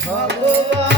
ভগবান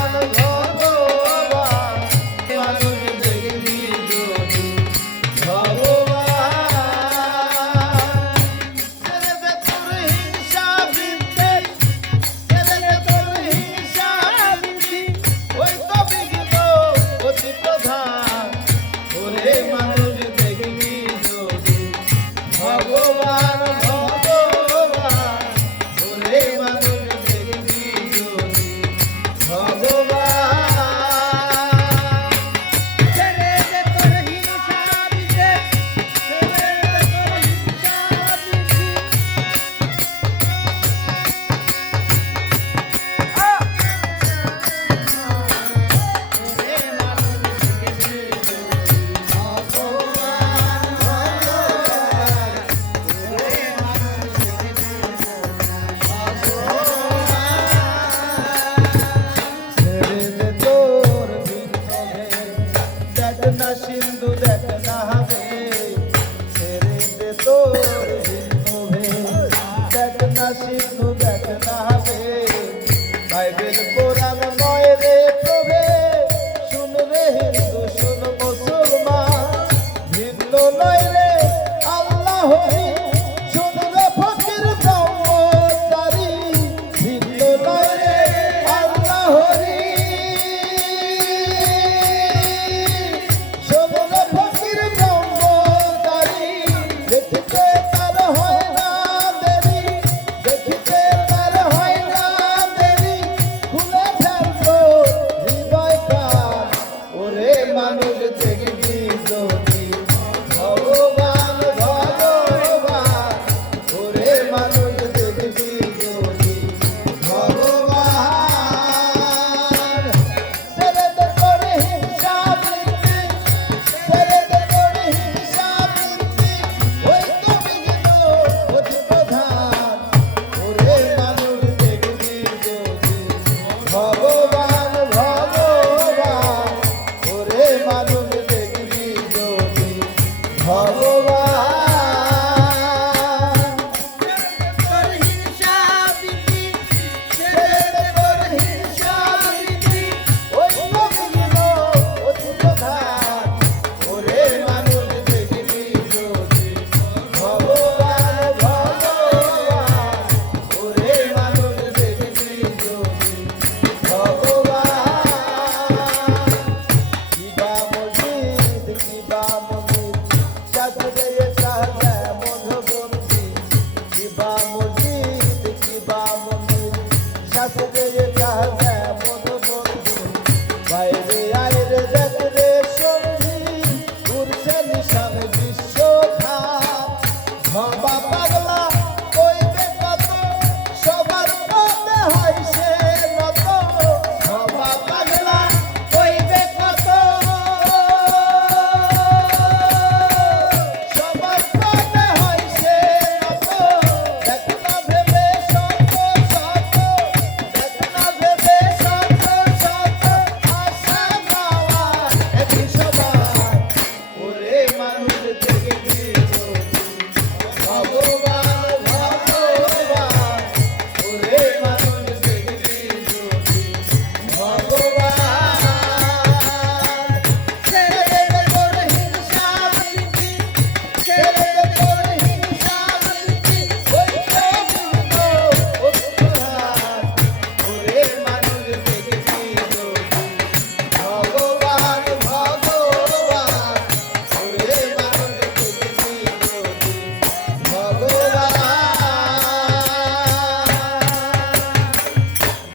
দেখ না সিন্ধু দেখ না bomb.